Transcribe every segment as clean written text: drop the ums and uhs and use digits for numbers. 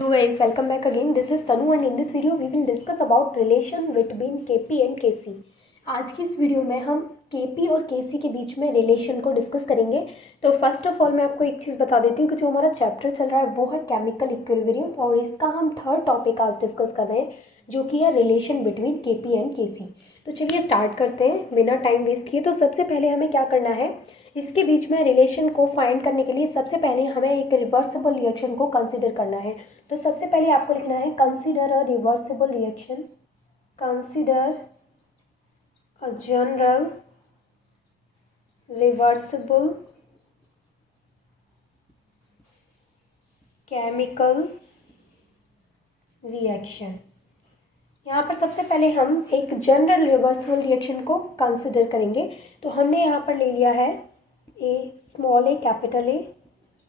Hello guys, welcome back again. This is Tanu and in this video we will discuss about relation between KP and KC. आज की इस video में हम KP और KC के बीच में रिलेशन को डिस्कस करेंगे। तो फर्स्ट ऑफ ऑल मैं आपको एक चीज़ बता देती हूँ कि जो हमारा चैप्टर चल रहा है वो है केमिकल इक्विलिब्रियम और इसका हम थर्ड टॉपिक आज डिस्कस कर रहे हैं जो कि है relation between KP and KC। तो चलिए स्टार्ट करते हैं बिना टाइम वेस्ट किए। तो सबसे पहले हमें क्या करना है, इसके बीच में रिलेशन को फाइंड करने के लिए सबसे पहले हमें एक रिवर्सिबल रिएक्शन को कंसीडर करना है। तो सबसे पहले आपको लिखना है consider a reversible reaction, consider a general reversible chemical reaction. यहाँ पर सबसे पहले हम एक जनरल रिवर्सिबल रिएक्शन को कंसीडर करेंगे। तो हमने यहाँ पर ले लिया है स्मॉल ए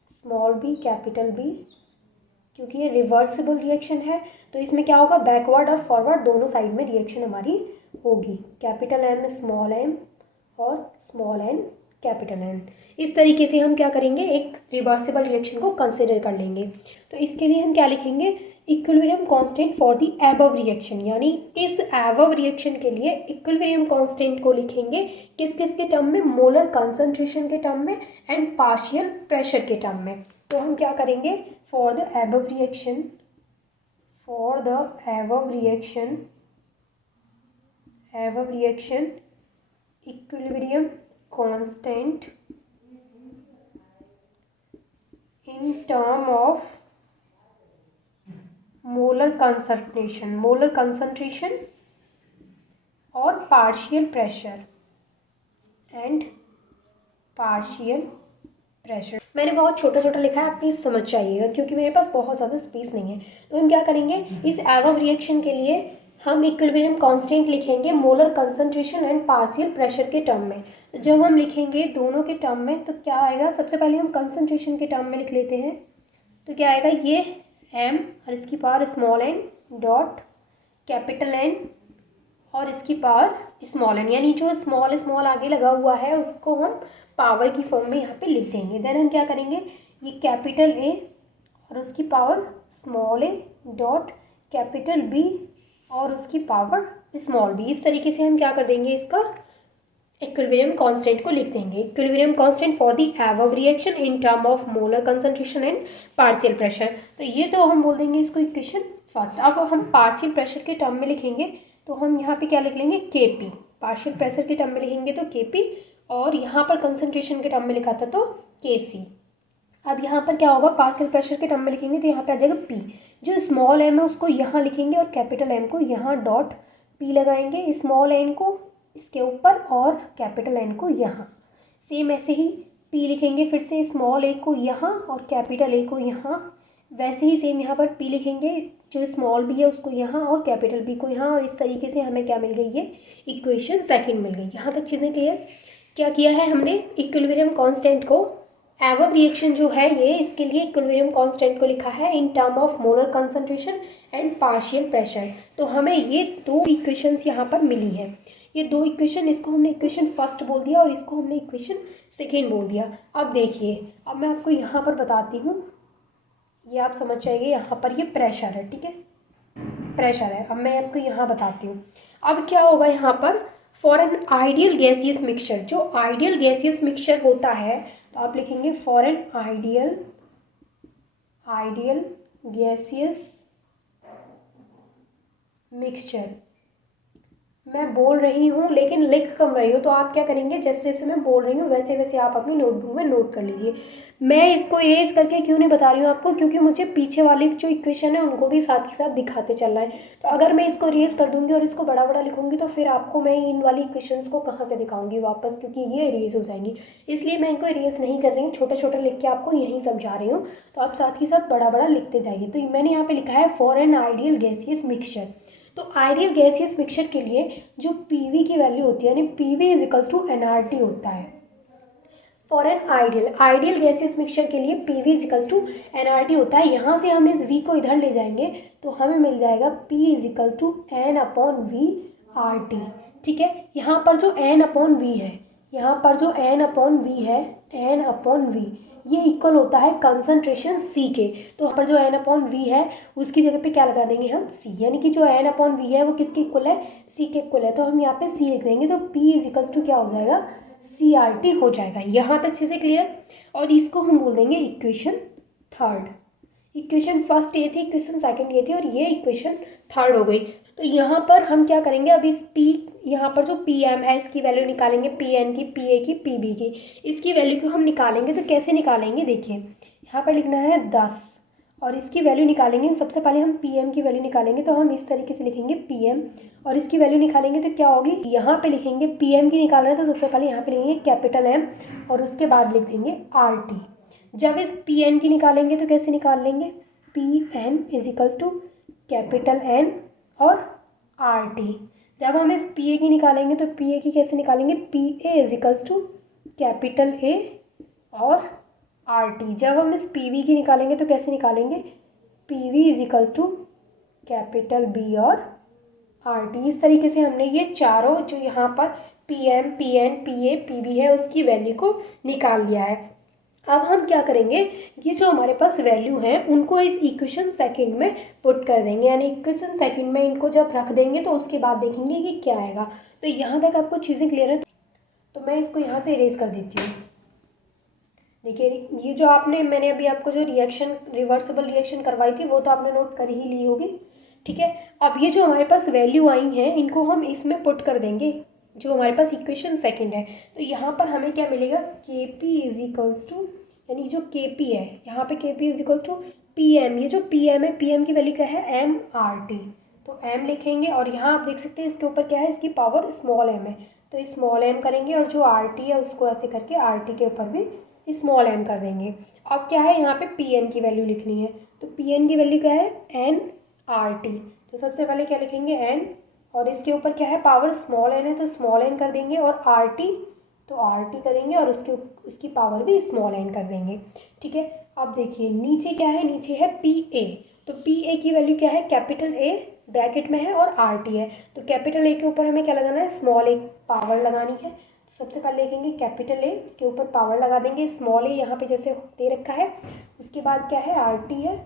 स्मॉल बी कैपिटल बी। क्योंकि ये रिवर्सिबल रिएक्शन है तो इसमें क्या होगा, बैकवर्ड और फॉरवर्ड दोनों साइड में रिएक्शन हमारी होगी। कैपिटल एम स्मॉल एम और स्मॉल एन कैपिटल एन। इस तरीके से हम क्या करेंगे, एक रिवर्सिबल रिएक्शन को कंसिडर कर लेंगे। तो इसके लिए हम क्या लिखेंगे, equilibrium constant for the above reaction, यानी इस एबव रिएक्शन के लिए इक्विलिब्रियम कांस्टेंट को लिखेंगे किस किस के टर्म में, मोलर कंसंट्रेशन के टर्म में एंड पार्शियल प्रेशर के टर्म में। तो हम क्या करेंगे, for the above reaction equilibrium constant in term of molar concentration और partial pressure and partial pressure। मैंने बहुत छोटा छोटा लिखा है, आप प्लीज़ समझ जाइएगा क्योंकि मेरे पास बहुत ज़्यादा स्पेस नहीं है। तो हम क्या करेंगे, इस एबव रिएक्शन के लिए हम इक्विलिब्रियम कांस्टेंट लिखेंगे molar concentration and partial pressure के टर्म में। तो जब हम लिखेंगे दोनों के टर्म में तो क्या आएगा, सबसे पहले हम कंसंट्रेशन के टर्म में लिख लेते हैं। तो क्या आएगा, ये m और इसकी power small n dot capital N और इसकी पावर स्मॉल n, यानी जो स्मॉल आगे लगा हुआ है उसको हम पावर की फॉर्म में यहाँ पे लिख देंगे। देन हम क्या करेंगे, ये कैपिटल A और उसकी power small a dot capital B और उसकी पावर स्मॉल b। इस तरीके से हम क्या कर देंगे, इसका इक्विलिब्रियम कांस्टेंट को लिख देंगे। Equilibrium constant for the above reaction in term of molar concentration and partial pressure. तो ये तो हम बोल देंगे इसको इक्वेशन फर्स्ट। अब हम पार्शियल प्रेशर के टर्म में लिखेंगे तो हम यहाँ पे क्या लिख लेंगे, Kp। पार्शियल प्रेशर के टर्म में लिखेंगे तो Kp और यहाँ पर कंसंट्रेशन के टर्म में लिखा था तो Kc। अब यहाँ पर क्या होगा, पार्शियल प्रेशर के टर्म में लिखेंगे तो यहाँ पे आ जाएगा P। जो स्मॉल m है उसको यहाँ लिखेंगे और कैपिटल M को यहाँ डॉट P लगाएंगे, स्मॉल n को इसके ऊपर और कैपिटल N को यहाँ। सेम ऐसे ही P लिखेंगे, फिर से स्मॉल a को यहाँ और कैपिटल A को यहाँ। वैसे ही सेम यहाँ पर P लिखेंगे, जो स्मॉल b है उसको यहाँ और कैपिटल B को यहाँ। और इस तरीके से हमें क्या मिल गई, ये इक्वेशन सेकंड मिल गई। यहाँ तक चीज़ें क्लियर। क्या किया है हमने, इक्विलिब्रियम कांस्टेंट को, एबव रिएक्शन जो है ये, इसके लिए इक्विलिब्रियम कांस्टेंट को लिखा है in term of molar concentration and partial pressure. तो हमें ये दो इक्वेशंस यहाँ पर मिली हैं। ये दो इक्वेशन, इसको हमने इक्वेशन फर्स्ट बोल दिया और इसको हमने इक्वेशन सेकेंड बोल दिया। अब देखिए, अब मैं आपको यहाँ पर बताती हूँ, ये आप समझ जाइए। यहाँ पर ये प्रेशर है, ठीक है, प्रेशर है। अब मैं आपको यहाँ बताती हूँ। अब क्या होगा यहाँ पर, for an ideal gaseous mixture, जो आइडियल गैसियस मिक्सचर होता है तो आप लिखेंगे for an ideal gaseous mixture. मैं बोल रही हूँ लेकिन लिख कम रही हूँ, तो आप क्या करेंगे, जैसे जैसे मैं बोल रही हूँ वैसे वैसे आप अपनी नोटबुक में नोट कर लीजिए। मैं इसको इरेज करके क्यों नहीं बता रही हूँ आपको, क्योंकि मुझे पीछे वाली जो इक्वेशन है उनको भी साथ के साथ दिखाते चलना है। तो अगर मैं इसको इरेज कर दूँगी और इसको बड़ा बड़ा लिखूँगी तो फिर आपको मैं इन वाली इक्वेशंस को कहाँ से दिखाऊँगी वापस, क्योंकि ये इरेज हो जाएंगी। इसलिए मैं इनको इरेज नहीं कर रही हूँ, छोटा छोटा लिख के आपको यहीं समझा रही हूँ। तो आप साथ ही साथ बड़ा बड़ा लिखते जाइए। तो मैंने यहाँ पर लिखा है for an ideal gaseous mixture. तो आइडियल गैसियस मिक्सचर के लिए जो PV की वैल्यू होती है, यानी PV is equals to nRT होता है। For an ideal gaseous mixture के लिए PV is equals to nRT होता है। यहाँ से हम इस V को इधर ले जाएंगे तो हमें मिल जाएगा P is equals to N/V/RT। ठीक है, यहाँ पर जो N/V है, यहाँ पर जो N/V है, N/V ये इक्वल होता है कंसंट्रेशन C के। तो यहाँ पर जो N/V है उसकी जगह पे क्या लगा देंगे हम C, यानी कि जो N/V है वो किसके इक्वल है, C के इक्वल है। तो हम यहाँ पे C लिख देंगे, तो P = क्या हो जाएगा, CRT हो जाएगा। यहाँ तक अच्छे से क्लियर। और इसको हम बोल देंगे इक्वेशन थर्ड। इक्वेशन फर्स्ट ये थी, इक्वेशन सेकंड ये थी, और ये इक्वेशन थर्ड हो गई। तो यहाँ पर हम क्या करेंगे, अब इस P, यहाँ पर जो PM है इसकी वैल्यू निकालेंगे, PN की, PA की, PB की, इसकी वैल्यू को हम निकालेंगे। तो कैसे निकालेंगे, देखिए यहाँ पर लिखना है 10 और इसकी वैल्यू निकालेंगे। सबसे पहले हम PM की वैल्यू निकालेंगे, तो हम इस तरीके से लिखेंगे PM और इसकी वैल्यू निकालेंगे तो क्या होगी, यहाँ पे लिखेंगे PM की निकाल रहे हैं तो सबसे पहले यहाँ पे लिखेंगे कैपिटल M और उसके बाद लिख देंगे RT। जब इस PN की निकालेंगे तो कैसे निकाल लेंगे, PN = कैपिटल N और RT। जब हम इस PA की निकालेंगे तो PA की कैसे निकालेंगे, PA = कैपिटल A और RT। जब हम इस PV की निकालेंगे तो कैसे निकालेंगे, PV = कैपिटल B और RT। इस तरीके से हमने ये चारों जो यहाँ पर PM, PN, PA, PB है उसकी वैल्यू को निकाल लिया है। अब हम क्या करेंगे, ये जो हमारे पास वैल्यू हैं उनको इस इक्वेशन सेकंड में पुट कर देंगे, यानी इक्वेशन सेकंड में इनको जब रख देंगे तो उसके बाद देखेंगे कि क्या आएगा। तो यहाँ तक आपको चीज़ें क्लियर है, तो मैं इसको यहाँ से इरेज कर देती हूँ। देखिए ये जो मैंने अभी आपको जो रिवर्सिबल रिएक्शन करवाई थी वो तो आपने नोट कर ही ली होगी, ठीक है। अब ये जो हमारे पास वैल्यू आई हैं इनको हम इसमें पुट कर देंगे, जो हमारे पास इक्वेशन सेकंड है। तो यहाँ पर हमें क्या मिलेगा, Kp = यानी जो Kp है यहाँ पे Kp = PM। ये जो PM है, PM की वैल्यू क्या है, MRT। तो M लिखेंगे और यहाँ आप देख सकते हैं इसके ऊपर क्या है, इसकी पावर स्मॉल m है, तो स्मॉल m करेंगे और जो RT है उसको ऐसे करके RT के ऊपर भी स्मॉल m कर देंगे। अब क्या है, यहाँ पे PN की वैल्यू लिखनी है, तो PN की वैल्यू क्या है, NRT। तो सबसे पहले क्या लिखेंगे, N और इसके ऊपर क्या है, पावर स्मॉल n है तो स्मॉल n कर देंगे, और RT तो RT करेंगे और इसकी पावर भी स्मॉल n कर देंगे, ठीक है। अब देखिए नीचे क्या है, नीचे है PA। तो PA की वैल्यू क्या है, कैपिटल A ब्रैकेट में है और RT है। तो कैपिटल A के ऊपर हमें क्या लगाना है, स्मॉल a पावर लगानी है। तो सबसे पहले लिखेंगे कैपिटल A, उसके ऊपर पावर लगा देंगे, स्मॉल a यहाँ पे जैसे दे रखा है। उसके बाद क्या है, RT है,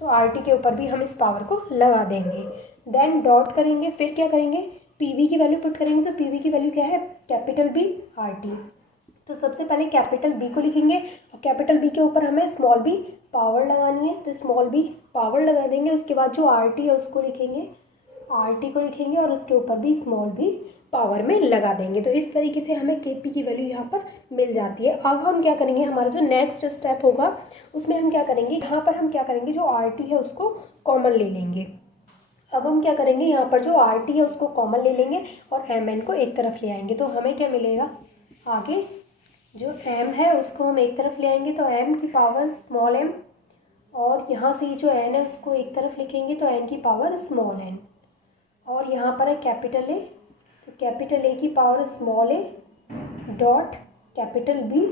तो RT के ऊपर भी हम इस पावर को लगा देंगे। देन डॉट करेंगे, फिर क्या करेंगे, PV की वैल्यू पुट करेंगे। तो PV की वैल्यू क्या है, कैपिटल B RT। तो सबसे पहले कैपिटल B को लिखेंगे और कैपिटल B के ऊपर हमें स्मॉल b पावर लगानी है, तो स्मॉल b पावर लगा देंगे। उसके बाद जो RT है उसको लिखेंगे, RT को लिखेंगे और उसके ऊपर भी स्मॉल b पावर में लगा देंगे। तो इस तरीके से हमें Kp की वैल्यू यहाँ पर मिल जाती है। अब हम क्या करेंगे, हमारा जो नेक्स्ट स्टेप होगा उसमें हम क्या करेंगे, यहाँ पर हम क्या करेंगे, जो RT है उसको कॉमन ले लेंगे। अब हम क्या करेंगे, यहाँ पर जो RT है उसको कॉमन ले लेंगे और Mn को एक तरफ ले आएंगे। तो हमें क्या मिलेगा, आगे जो M है उसको हम एक तरफ ले आएंगे, तो M की पावर स्मॉल m, और यहाँ से जो N है उसको एक तरफ लिखेंगे तो N की पावर स्मॉल n, और यहाँ पर है कैपिटल A, तो कैपिटल A की power small a dot capital B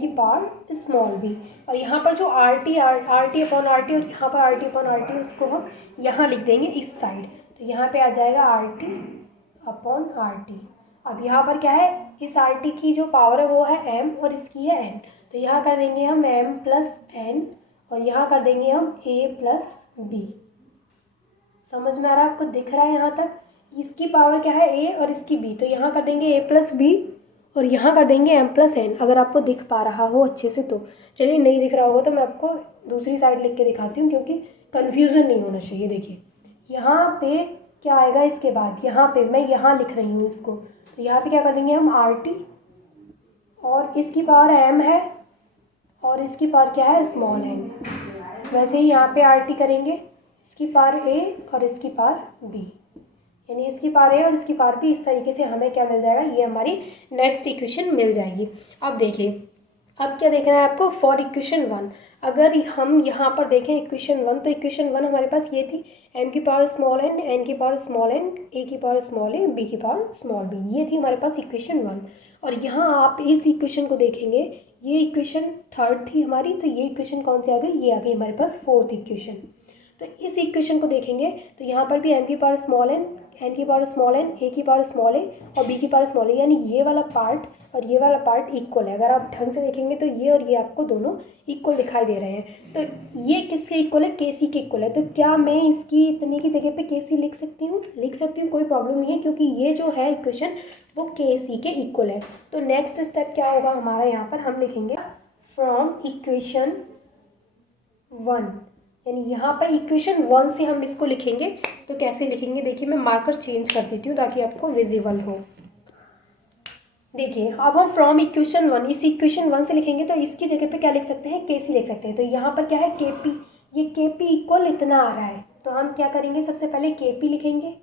की पावर स्मॉल b। और यहाँ पर जो RT अपॉन RT और यहाँ पर RT अपॉन RT उसको हम यहाँ लिख देंगे इस साइड। तो यहाँ पे आ जाएगा RT अपॉन RT। अब यहाँ पर क्या है, इस RT की जो पावर है वो है M और इसकी है N। तो यहाँ कर देंगे हम M प्लस N और यहाँ कर देंगे हम A प्लस B। समझ में आ रहा है आपको, दिख रहा है यहाँ तक। इसकी पावर क्या है A और इसकी B, तो यहाँ कर देंगे A प्लस B और यहाँ कर देंगे M प्लस N। अगर आपको दिख पा रहा हो अच्छे से तो चलिए, नहीं दिख रहा होगा तो मैं आपको दूसरी साइड लिख के दिखाती हूँ क्योंकि कन्फ्यूज़न नहीं होना चाहिए। देखिए यहाँ पे क्या आएगा, इसके बाद यहाँ पे मैं यहाँ लिख रही हूँ इसको, तो यहाँ पे क्या कर देंगे हम RT और इसकी पावर M है और इसकी पावर क्या है, स्मॉल n। वैसे ही यहाँ पे RT करेंगे, इसकी पावर A और इसकी पावर B, यानी इसकी पावर A और इसकी पावर B। इस तरीके से हमें क्या मिल जाएगा, ये हमारी नेक्स्ट इक्वेशन मिल जाएगी। अब देखिए, अब क्या देखना है आपको, फॉर इक्वेशन 1 अगर हम यहाँ पर देखें इक्वेशन 1, तो इक्वेशन 1 हमारे पास ये थी, M की पावर स्मॉल n, N की पावर स्मॉल n, A की पावर स्मॉल a, B की पावर स्मॉल b, ये थी हमारे पास इक्वेशन 1। और यहाँ आप इस इक्वेशन को देखेंगे, ये इक्वेशन थर्ड थी हमारी, तो ये इक्वेशन कौन सी आ गई, ये आ गई हमारे पास फोर्थ इक्वेशन। तो इस इक्वेशन को देखेंगे तो यहाँ पर भी m की पावर स्मॉल n, n की पावर स्मॉल n, a की पावर स्मॉल a और b की पावर स्मॉल a, यानी ये वाला पार्ट और ये वाला पार्ट इक्वल है। अगर आप ढंग से देखेंगे तो ये और ये आपको दोनों इक्वल दिखाई दे रहे हैं। तो ये किसके इक्वल है? केसी के इक्वल है। तो क्या मैं इसकी इतने की जगह पे केसी लिख सकती हूँ? लिख सकती हूँ, कोई प्रॉब्लम नहीं है, क्योंकि ये जो है इक्वेशन वो केसी के इक्वल है। तो नेक्स्ट स्टेप क्या होगा हमारा? यहाँ पर हम लिखेंगे फ्रॉम इक्वेशन 1, यानी यहाँ पर इक्वेशन 1 से हम इसको लिखेंगे। तो कैसे लिखेंगे देखिए, मैं मार्कर चेंज कर देती हूँ ताकि आपको विजिबल हो। देखिए अब हम फ्रॉम इक्वेशन 1, इस इक्वेशन 1 से लिखेंगे तो इसकी जगह पे क्या लिख सकते हैं? केसी लिख सकते हैं। तो यहाँ पर क्या है? केपी, ये केपी इक्वल इतना आ रहा है। तो हम क्या करेंगे? सबसे पहले केपी लिखेंगे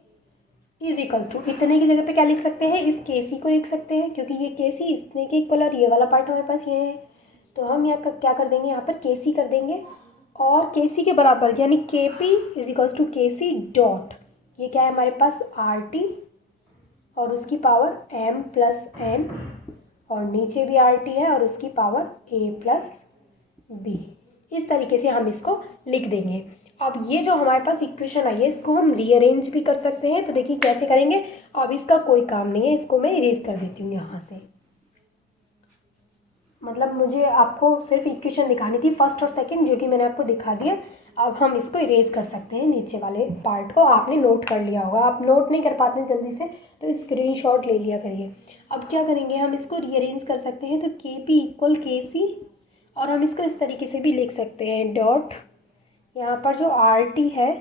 इज इक्वल्स टू, इतने की जगह पे क्या लिख सकते हैं? इस केसी को लिख सकते हैं, क्योंकि ये केसी इतने के इक्वल और ये वाला पार्ट हमारे पास ये है। तो हम यहाँ क्या कर देंगे? यहाँ पर केसी कर देंगे और केसी के बराबर, यानी KP is equals to KC dot, ये क्या है हमारे पास? आर टी और उसकी पावर m प्लस n और नीचे भी आर टी है और उसकी पावर a प्लस बी। इस तरीके से हम इसको लिख देंगे। अब ये जो हमारे पास इक्वेशन आई है इसको हम रीअरेंज भी कर सकते हैं। तो देखिए कैसे करेंगे। अब इसका कोई काम नहीं है, इसको मैं इरेज कर देती हूँ यहाँ से। मतलब मुझे आपको सिर्फ इक्वेशन दिखानी थी फर्स्ट और सेकंड, जो कि मैंने आपको दिखा दिया। अब हम इसको इरेज कर सकते हैं, नीचे वाले पार्ट को आपने नोट कर लिया होगा। आप नोट नहीं कर पाते जल्दी से तो स्क्रीनशॉट ले लिया करिए। अब क्या करेंगे? हम इसको रीअरेंज कर सकते हैं। तो के पी इक्वल के सी, और हम इसको इस तरीके से भी लिख सकते हैं डॉट, यहाँ पर जो आर टी है,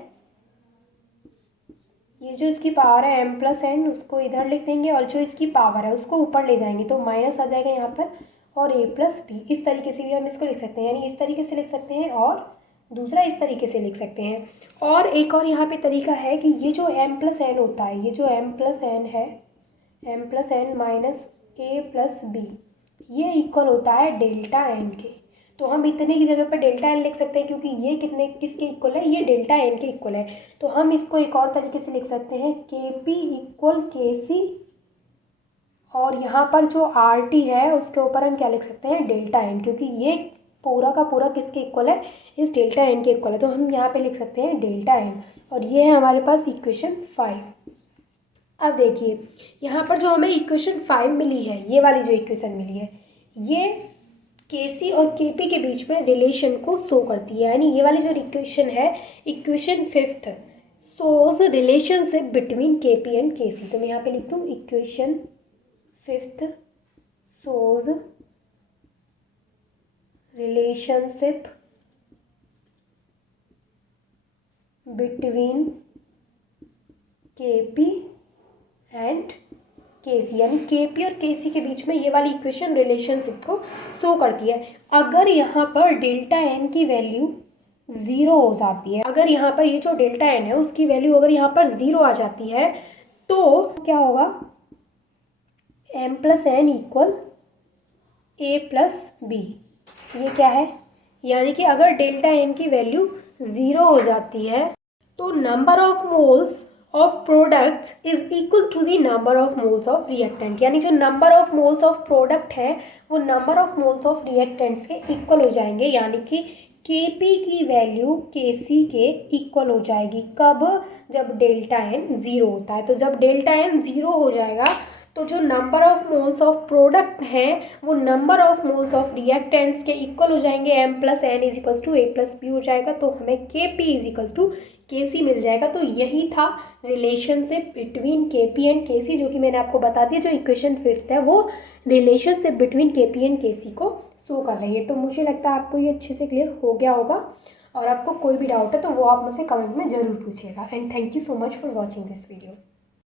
ये जो इसकी पावर है m प्लस n, उसको इधर लिख देंगे और जो इसकी पावर है उसको ऊपर ले जाएंगे तो माइनस आ जाएगा यहाँ पर, और a प्लस बी। इस तरीके से भी हम इसको लिख सकते हैं, यानी इस तरीके से लिख सकते हैं और दूसरा इस तरीके से लिख सकते हैं। और एक और यहाँ पे तरीका है कि ये जो m प्लस n होता है, ये जो m प्लस n है, m plus n minus a plus B, ये इक्वल होता है डेल्टा n के। तो हम इतने की जगह पर डेल्टा n लिख सकते हैं, क्योंकि ये किसके इक्वल है? ये डेल्टा n के इक्वल है। तो हम इसको एक और तरीके से लिख सकते हैं, के पी इक्वल के सी, और यहाँ पर जो आर टी है उसके ऊपर हम क्या लिख सकते हैं? डेल्टा n, क्योंकि ये पूरा का पूरा किसके इक्वल है? इस डेल्टा n के इक्वल है। तो हम यहाँ पे लिख सकते हैं डेल्टा n, और ये है हमारे पास इक्वेशन 5। अब देखिए यहाँ पर जो हमें इक्वेशन 5 मिली है, ये वाली जो इक्वेशन मिली है, ये केसी और केपी के बीच में रिलेशन को शो करती है। यानी ये वाली जो इक्वेशन है, equation 5th, shows relationship between KP and KC. तो मैं यहाँ पे लिखती हूँ equation 5th shows relationship between KP and KC, यानी केपी और केसी के बीच में ये वाली इक्वेशन रिलेशनशिप को शो करती है। अगर यहाँ पर डेल्टा एन की वैल्यू 0 हो जाती है, अगर यहाँ पर ये जो डेल्टा एन है उसकी वैल्यू अगर यहाँ पर 0 आ जाती है, तो क्या होगा? m plus N equal a plus B. ये क्या है? यानी कि अगर डेल्टा एन की वैल्यू 0 हो जाती है तो number of moles of products is equal to the number of moles of reactant, यानी जो number of moles of product है वो number of moles of reactants के इक्वल हो जाएंगे। यानी कि केपी की वैल्यू केसी के इक्वल हो जाएगी। कब? जब डेल्टा एन 0 होता है। तो जब डेल्टा एन 0 हो जाएगा तो जो number of moles of product हैं वो number of moles of reactants के इक्वल हो जाएंगे। m plus N is equals to A plus B हो जाएगा, तो हमें के पी इज इक्वल्स टू के सी मिल जाएगा। तो यही था रिलेशनशिप बिटवीन के पी एंड के सी, जो कि मैंने आपको बता दिया। जो इक्वेशन 5th है वो रिलेशनशिप बिटवीन के पी एंड के सी को शो कर रही है। तो मुझे लगता है आपको ये अच्छे से क्लियर हो गया होगा, और आपको कोई भी डाउट है तो वो आप मुझसे कमेंट में ज़रूर पूछिएगा। And thank you so much for watching this video.